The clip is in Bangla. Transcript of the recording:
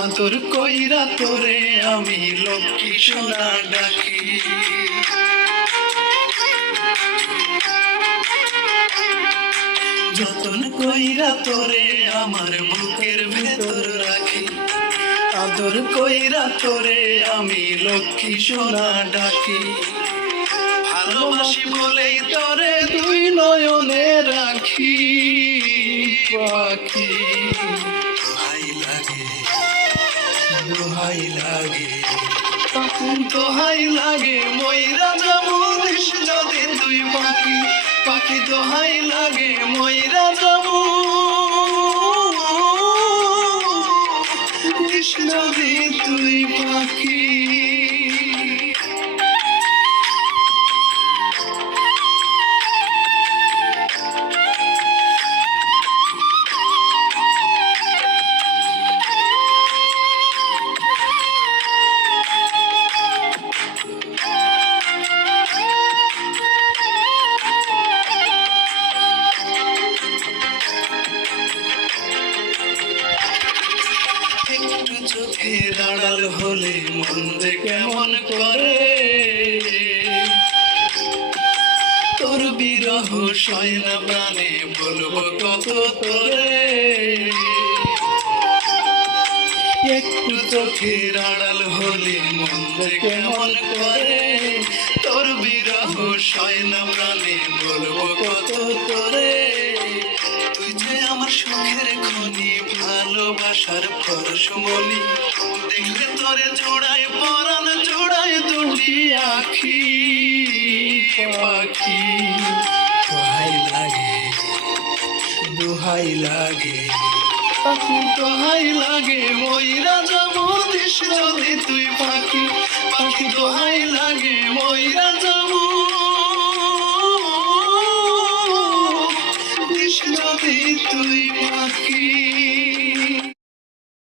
আদর কইরা তোরে আমি লক্ষ্মী সোনা ডাকি। যতন কইরা তোরে আমার বুকের ভেতর রাখি। আদর কইরা তোরে আমি লক্ষ্মী সোনা ডাকি। ভালোবাসি বলেই তোরে দুই নয়নে রাখি। পাখি দোহাই লাগে, দোহাই লাগে, দোহাই লাগে, ময়রা যাবো দিস যদি তুই পাখি। পাখি দোহাই লাগে, ময়রা যাবো দিস যদি তুই পাখি। একটু চোখে দাঁড়াল হলে মন যে কেমন করে, তোর বিরহ সয় না প্রাণে বলবো কত তোরে। একটু চোখে আড়াল হলে মন যে কেমন করে, তোর বিরহ সয় না প্রাণে বলবো কত তোরে। তুই যে আমার সুখের খনি, ভালোবাসার পরশমণি, দেখলে তোরে জোড়ায় পরাণ জোড়ায় দুটি আখি। পাখি দোহাই লাগে, দোহাই লাগে, পাখি দোহাই লাগে, ময়রা যাবো দিস যদি তুই পাখি। পাখি দোহাই লাগে, ময়রা যাবো